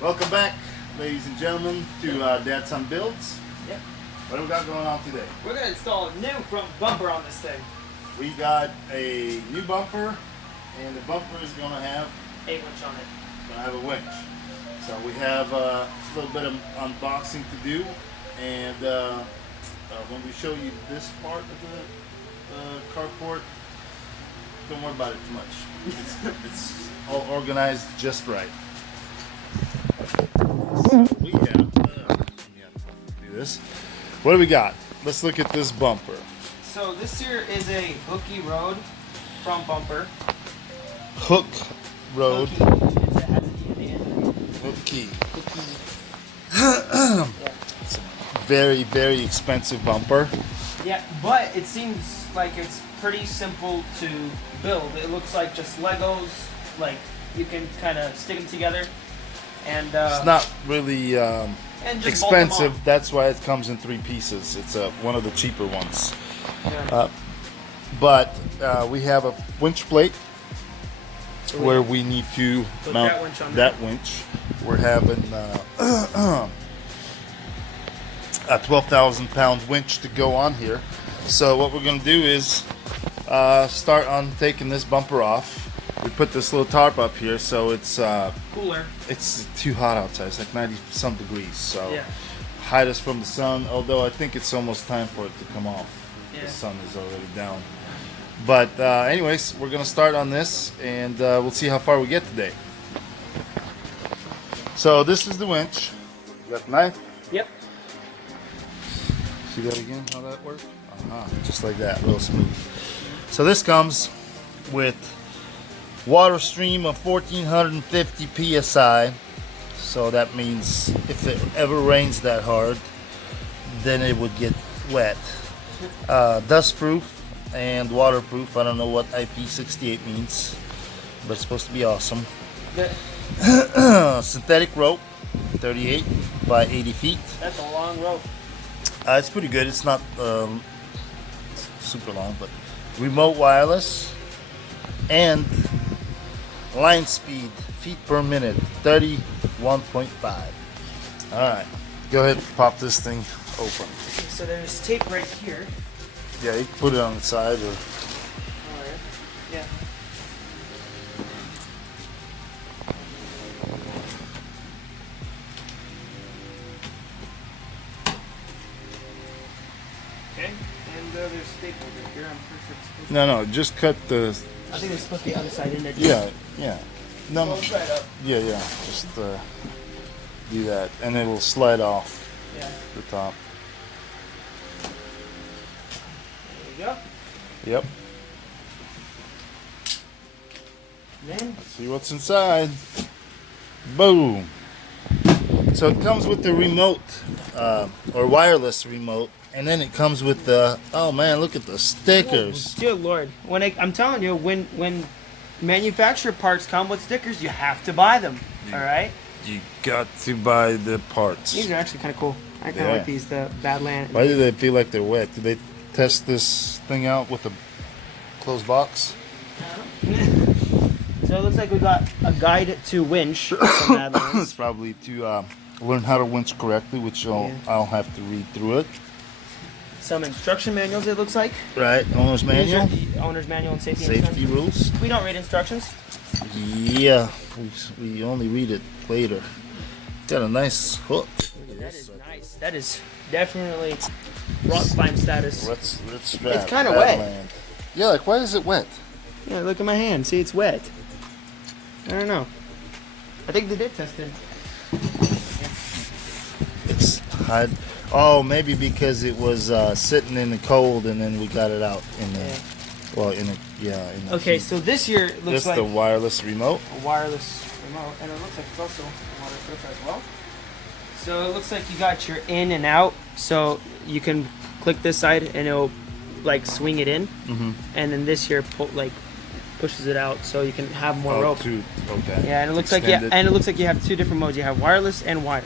Welcome back, ladies and gentlemen, to Dad Son Builds. Yep. What do we got going on today? We're going to install a new front bumper on this thing. We got a new bumper, and the bumper is going to have A winch on it. a winch. So we have a little bit of unboxing to do, and when we show you this part of the carport, don't worry about it too much. It's all organized just right. So we have, do this. What do we got? Let's look at this bumper. So this here is a hooky road front bumper. Hook road. Hooky. It has an E at the end. Hooky. Yeah. It's a very, very expensive bumper. Yeah, but it seems like it's pretty simple to build. It looks like just Legos. Like you can kind of stick them together, and It's not really and just bolt them expensive. on. That's why it comes in 3 pieces. It's one of the cheaper ones. Yeah. But we have a winch plate So where we need to put mount that winch on that winch. We're having a 12,000 pound winch to go on here. So what we're going to do is start on taking this bumper off. We put this little tarp up here so it's Cooler. it's too hot outside. It's like 90 some degrees, so Yeah. hide us from the sun, although I think it's almost time for it to come off. Yeah. The sun is already down. But anyways, we're gonna start on this, and we'll see how far we get today. So this is the winch. You got the knife? Yep. See that again, how that works? Just like that, real smooth. So this comes with water stream of 1450 psi. So that means if it ever rains that hard, then it would get wet. Dust proof and waterproof. I don't know what IP68 means, but it's supposed to be awesome. Synthetic rope, 38 by 80 feet. That's a long rope. It's pretty good. It's not super long, but remote wireless and line speed, feet per minute, 31.5. All right, go ahead and pop this thing open. Okay, so there's tape right here. Yeah, you can put it on the side or. Alright. Yeah. Okay, and there's staples right here. I'm pretty sure it's supposed No, just cut the. I think it's supposed to be on the side in there. Yeah. No, Goes right up. yeah. Just do that, and it'll slide off Yeah. the top. There you go. Yep. Then Let's see what's inside. Boom. So it comes with the remote or wireless remote, and then it comes with the. Oh man, look at the stickers. dear Lord, I'm telling you, when manufacturer parts come with stickers, you have to buy them. All right. You got to buy the parts. These are actually kind of cool. I kind of Yeah. like these. The Badland. Why do they feel like they're wet? Did they test this thing out with a closed box? So it looks like we got a guide to winch from Badlands. It's probably to learn how to winch correctly, which I'll have to read through it. Some instruction manuals. It looks like. Right, owner's manual, The owner's manual and safety safety instructions. rules. We don't read instructions. Yeah, we only read it later. Got a nice hook. That is nice. That is definitely rock climb status. Let's strap. It's kinda wet. Badland. Yeah, like why is it wet? Yeah, look at my hand. See, it's wet. I don't know. I think they did test it. It's hot. Oh, maybe because it was sitting in the cold, and then we got it out in the. Yeah. Well, in the In the Okay, heat. so this here This looks like the wireless remote. a wireless remote, and it looks like it's also waterproof as well. So it looks like you got your in and out, so you can click this side and it'll like swing it in, and then this here pushes it out, so you can have more rope. Okay. Yeah, and it looks Extend like and it looks like you have 2 different modes. You have wireless and wired,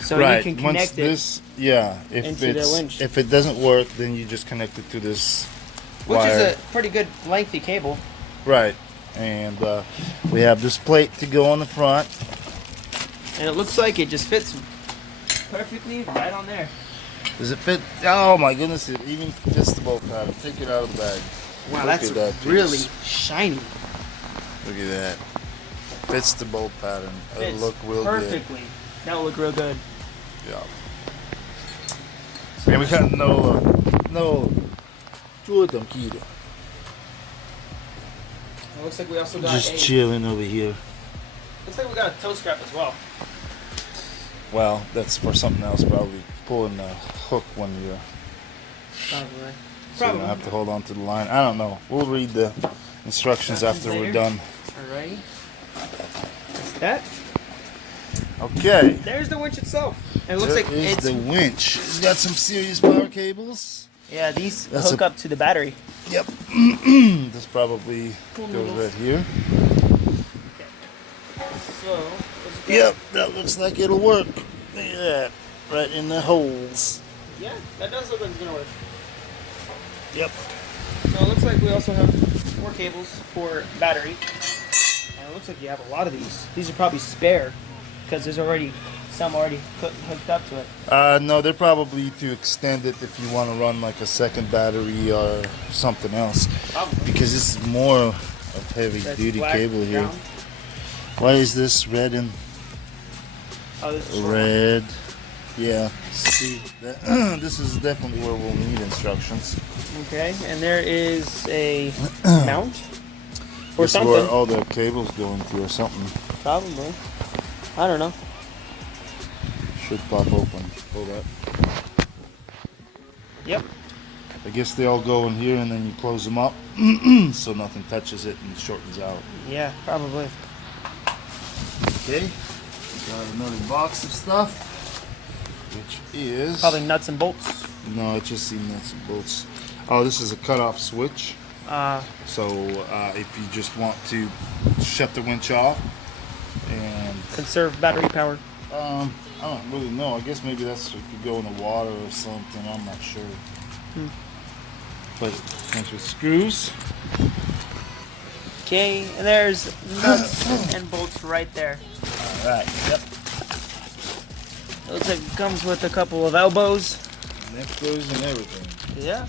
so right. you can Once connect it. this, yeah. into the winch. If it doesn't work, then you just connect it to this Which wire. is a pretty good lengthy cable. Right. And we have this plate to go on the front. And it looks like it just fits perfectly right on there. Does it fit? Oh my goodness, it even fits the bolt pattern. Take it out of the bag. Wow, Look that's at that piece. really shiny. Look at that. Fits the bolt pattern. It'll Fits look real perfectly. That'll look real good. good. Yeah. And we got no. It looks like we also got Just chilling over here. Looks like we got a toe strap as well. Well, that's for something else. Probably pulling the hook when you're. Probably. So you don't have to hold on to the line. I don't know. We'll read the instructions after we're done. Alrighty. That's that. Okay. There's the winch itself. And it looks like There is it's the winch. It's got some serious power cables. yeah. These That's hook up to the battery. Yep. This probably goes right here. So. Yep, that looks like it'll work. Look at that. Right in the holes. Yeah, that does look like it's gonna work. Yep. So it looks like we also have more cables for battery. And it looks like you have a lot of these. These are probably spare because there's already some hooked up to it. No, they're probably to extend it if you want to run like a second battery or something else. Probably. Because this is more of heavy That's duty black cable here. ground. Why is this red and Oh, this is red? Yeah. See, that, this is definitely where we'll need instructions. okay, and there is a mount or This is where something. all the cables go into or something. Probably. I don't know. Should pop open. Hold up. Yep. I guess they all go in here and then you close them up so nothing touches it and shortens out. Yeah, probably. Okay. Got another box of stuff, which is Probably nuts and bolts. no, it's just the nuts and bolts. Oh, this is a cutoff switch. So if you just want to shut the winch off and Conserve battery power. I don't really know. I guess maybe that's if you go in the water or something. I'm not sure. But it comes with screws. Okay, and there's nuts and bolts right there. All right. Yep. Looks like it comes with a couple of elbows. Neck screws and everything. Yeah.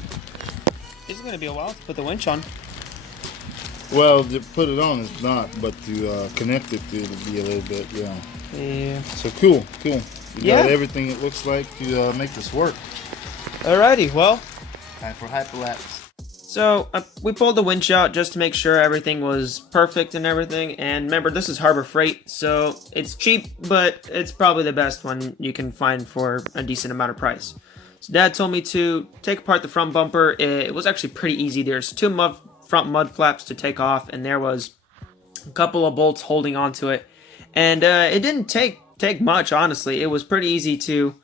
This is gonna be a while to put the winch on. Well, to put it on is not, but to connect it to it'll be a little bit, yeah. Yeah. So cool. You Yeah. got everything it looks like to make this work. Alrighty, well. Time for hyperlapse. So we pulled the winch out just to make sure everything was perfect and everything. And remember, this is Harbor Freight, so it's cheap, but it's probably the best one you can find for a decent amount of price. So Dad told me to take apart the front bumper. It was actually pretty easy. There's two front mud flaps to take off, and there was a couple of bolts holding onto it. And it didn't take much, honestly. It was pretty easy to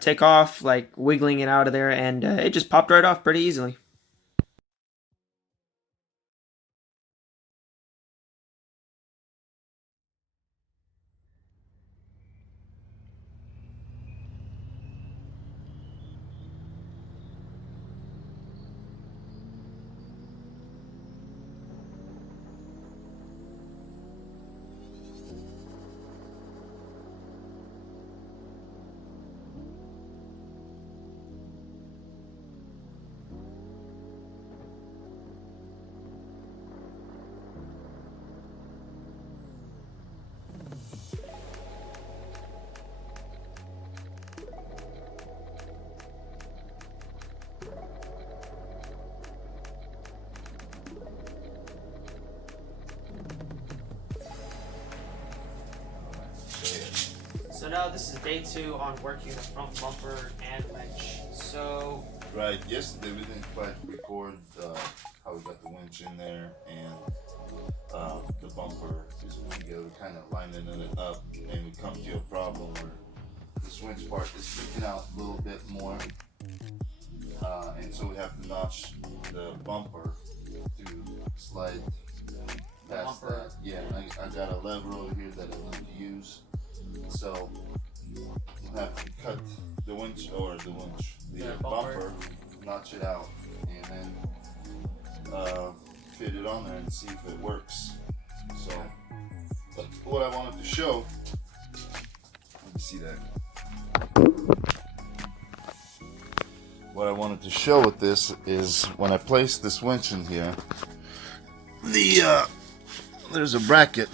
take off, like wiggling it out of there, and it just popped right off pretty easily. So now this is day 2 on working the front bumper and winch. So Right. Yesterday we didn't quite record how we got the winch in there and the bumper is we go kind of lining it up, and we come to a problem where this winch part is sticking out a little bit more, and so we have to notch the bumper to slide past that. Yeah, I got a lever over here that I need to use, so we'll have to cut the bumper, notch it out, and then fit it on there and see if it works. So, but what I wanted to show See that? What I wanted to show with this is when I place this winch in here, there's a bracket.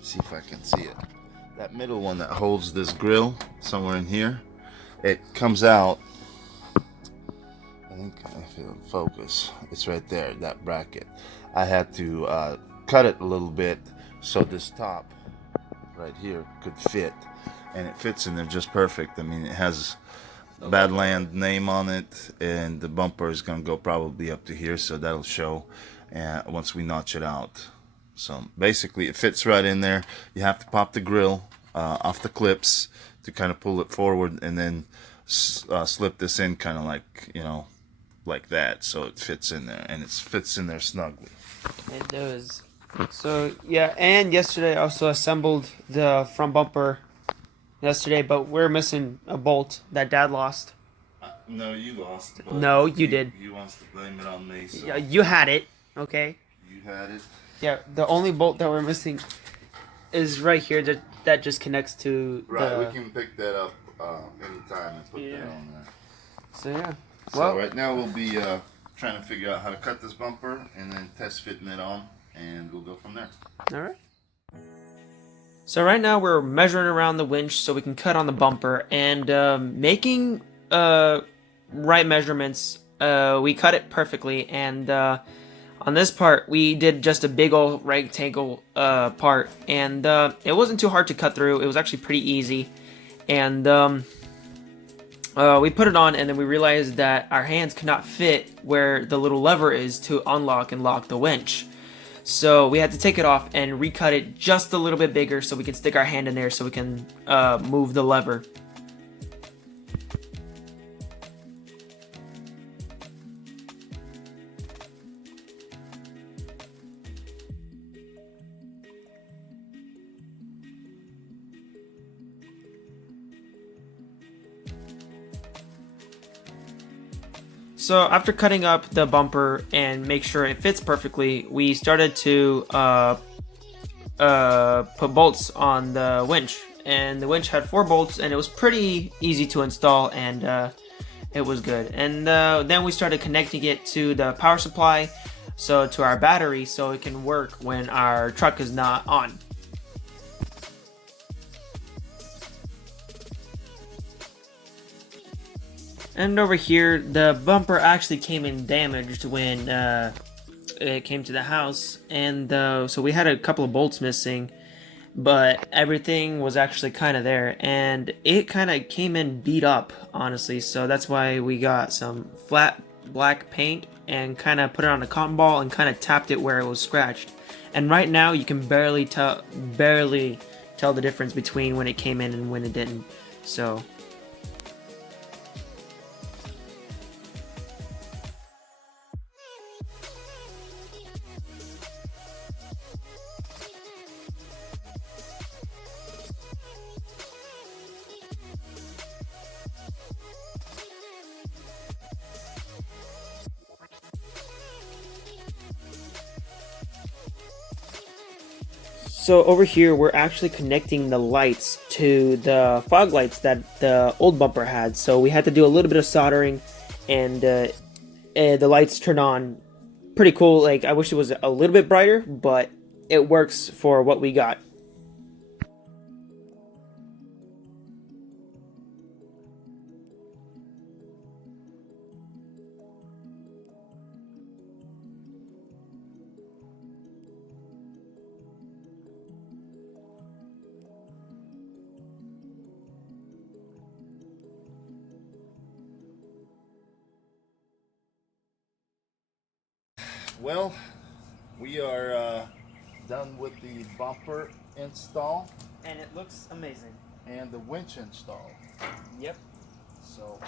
See if I can see it. That middle one that holds this grill somewhere in here, it comes out. I think if it'll focus, it's right there, that bracket. I had to cut it a little bit so this top right here could fit, and it fits in there just perfect. I mean, it has Badland name on it, and the bumper is gonna go probably up to here, so that'll show once we notch it out. So basically it fits right in there. You have to pop the grill off the clips to kind of pull it forward, and then slip this in kind of like, you know, like that, so it fits in there, and it fits in there snugly. It does. So yeah, and yesterday I also assembled the front bumper yesterday, but we're missing a bolt that Dad lost. No, you lost. No, you did. You wants to blame it on me. So Yeah, you had it. Okay. you had it. Yeah, the only bolt that we're missing is right here. That just connects to Right, we can pick that up anytime and put that on there. So yeah. So Well, right now we'll be trying to figure out how to cut this bumper and then test fitting it on, and we'll go from there. all right. So right now we're measuring around the winch so we can cut on the bumper and making right measurements. We cut it perfectly, and on this part we did just a big old rectangle part, and it wasn't too hard to cut through. It was actually pretty easy, and we put it on, and then we realized that our hands could not fit where the little lever is to unlock and lock the winch. So we had to take it off and recut it just a little bit bigger so we can stick our hand in there so we can move the lever. So after cutting up the bumper and make sure it fits perfectly, we started to put bolts on the winch. And the winch had 4 bolts, and it was pretty easy to install, and it was good. And then we started connecting it to the power supply, so to our battery, so it can work when our truck is not on. And over here, the bumper actually came in damaged when it came to the house, and so we had a couple of bolts missing, but everything was actually kind of there, and it kind of came in beat up, honestly. So that's why we got some flat black paint and kind of put it on a cotton ball and kind of tapped it where it was scratched. And right now, you can barely tell the difference between when it came in and when it didn't. So. So over here, we're actually connecting the lights to the fog lights that the old bumper had. So we had to do a little bit of soldering, and the lights turn on pretty cool. Like, I wish it was a little bit brighter, but it works for what we got. Well, we are done with the bumper install And it looks amazing. and the winch install. Yep. So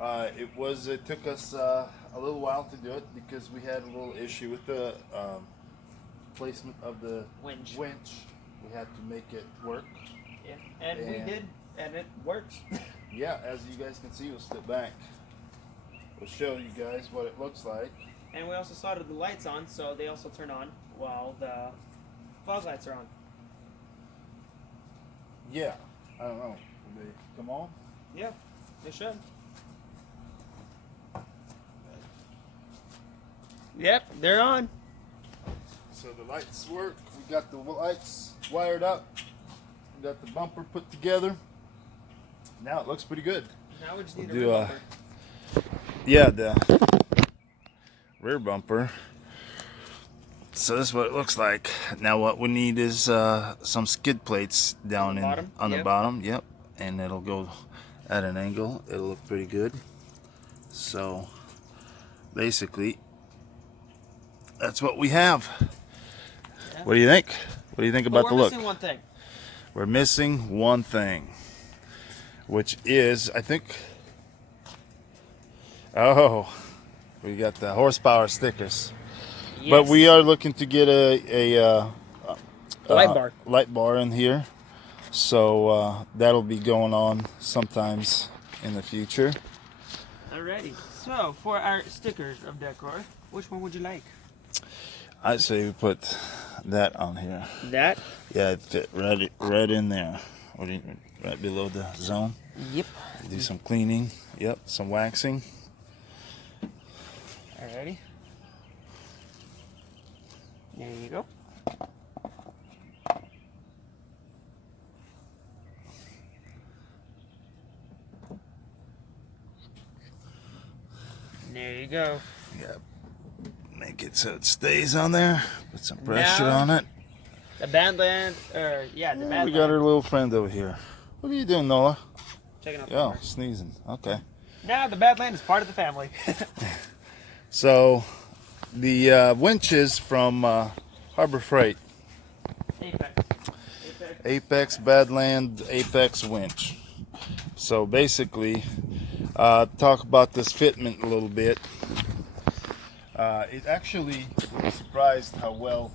it took us a little while to do it because we had a little issue with the placement of the Winch. We had to make it work. Yeah. And we did, and it works. Yeah, as you guys can see, we'll step back. We'll show you guys what it looks like. And we also soldered the lights on, so they also turn on while the fog lights are on. Yeah, I don't know. Will they come on? Yeah, they should. Yep, they're on. So the lights work. We got the lights wired up. We got the bumper put together. Now it looks pretty good. Now we just need We'll a do, rear bumper. Yeah, the rear bumper. So this is what it looks like. Now what we need is some skid plates down on the bottom. Yep, and it'll go at an angle. It'll look pretty good. So basically, that's what we have. Yeah. What do you think? What do you think about the look? We're missing one thing. We're missing one thing, which is, I think, oh, we got the horsepower stickers. Yes. But we are looking to get a light bar in here, so that'll be going on sometimes in the future. Alrighty. So for our stickers of decor, which one would you like? I'd say we put that on here. That? Yeah, it fit right in there. Right below the zone. Yep. Do some cleaning. Yep, some waxing. Alrighty. There you go. There you go. Yeah. Make it so it stays on there. Put some pressure on it. The Badland, the Badland. We got our little friend over here. What are you doing, Nola? Checking out. Oh, sneezing. Okay. Now the Badland is part of the family. So, the winches from Harbor Freight. Apex Badland Apex winch. So basically, talk about this fitment a little bit. It actually, I was surprised how well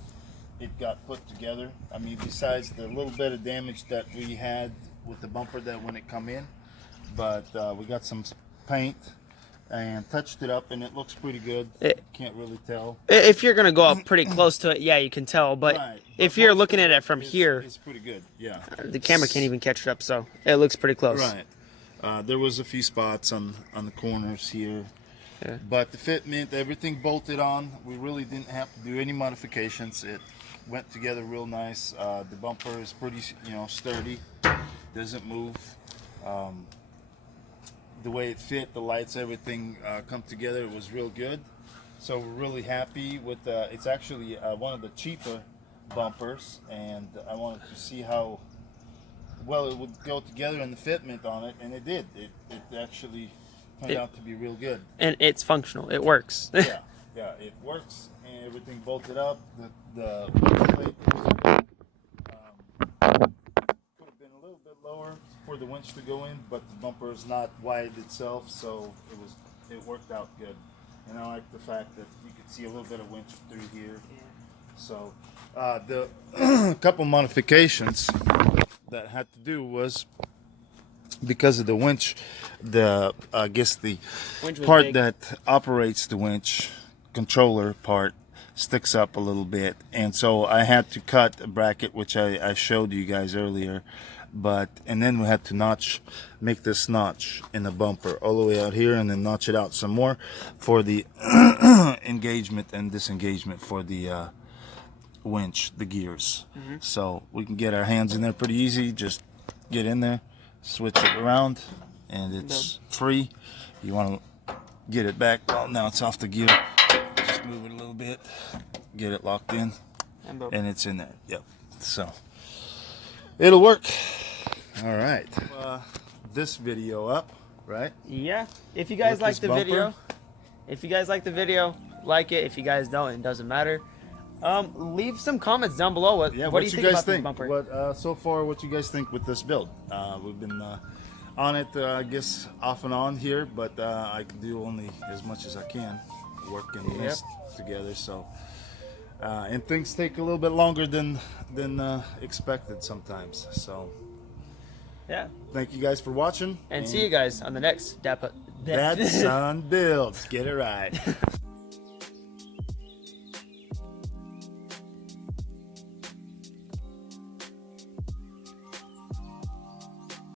it got put together. I mean, besides the little bit of damage that we had with the bumper that when it come in, but we got some paint and touched it up, and it looks pretty good. Can't really tell. If you're gonna go up pretty close to it, yeah, you can tell. But right. If you're looking at it from here, it's pretty good. Yeah. The camera can't even catch it up, so it looks pretty close. Right. There was a few spots on the corners here. Yeah. But the fitment, everything bolted on. We really didn't have to do any modifications. It went together real nice. The bumper is pretty, sturdy. Doesn't move. The way it fit, the lights, everything come together. It was real good. So we're really happy with. It's actually one of the cheaper bumpers, and I wanted to see how well it would go together and the fitment on it, and it did. It actually turned out to be real good. And it's functional. It works. Yeah, it works, and everything bolted up. The plate could have been a little bit lower for the winch to go in, but the bumper is not wide itself, so it worked out good. And I like the fact that you could see a little bit of winch through here. Yeah. So the couple modifications that had to do was because of the winch, I guess the part that operates the winch controller part sticks up a little bit, and so I had to cut a bracket, which I showed you guys earlier, and then we had to make this notch in the bumper all the way out here, and then notch it out some more for the engagement and disengagement for the winch, the gears. Mm-hmm. So we can get our hands in there pretty easy. Just get in there, switch it around, and it's free. You want to get it back, well, now it's off the gear, just move it a little bit, get it locked in, and it's in there. Yep. So it'll work. All right, this video up, right? Yeah. If you guys like the video, like it. If you guys don't, it doesn't matter. Leave some comments down below. What do you think about this bumper? So far, what you guys think with this build? We've been on it, I guess, off and on here, but I can do only as much as I can, working this together. So, and things take a little bit longer than expected sometimes. So, yeah. Thank you guys for watching, and see you guys on the next Dad Son Builds. Get it right.